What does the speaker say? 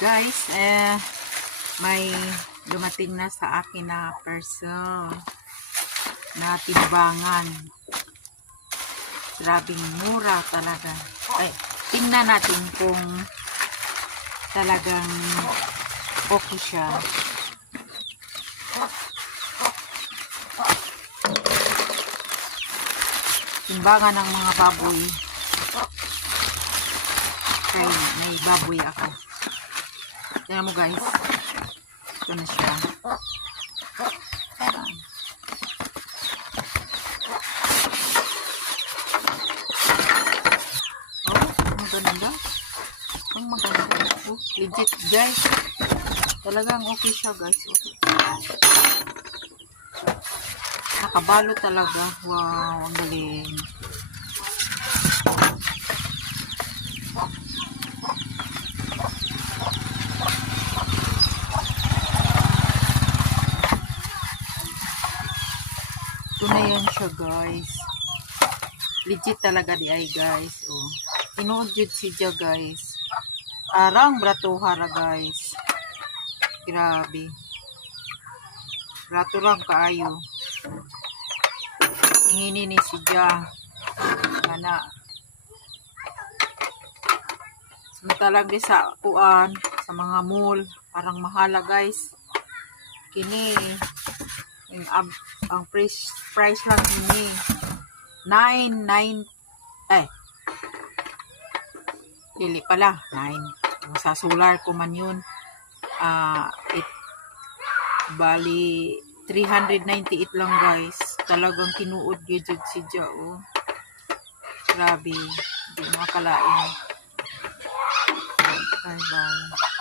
Guys, may dumating na sa akin na parcel na timbangan. Grabing mura talaga. Tingnan natin kung talagang okay siya. Timbangan ng mga baboy. Okay, may baboy ako. Tingnan mo guys. Ito na siya. Ang maganda. Ang maganda. Legit guys. Talagang okay siya guys. Okay. Nakabalo talaga. Wow, ang galing. Ito na yan siya guys. Legit talaga di ay guys. Oh. Tinuod yun siya guys. Arang bratuhara guys. Grabe. Brato lang kaayo. Ingini ni siya. Kana. Samantalang di sa kuan. Sa mga mall. Parang mahala guys. Kini. Ang price lang ini 9 dili pala 9 sa solar ko man yun bali 398 lang guys. Talagang tinuod gyud si Jao. Grabe, hindi makakalain. Bye bye.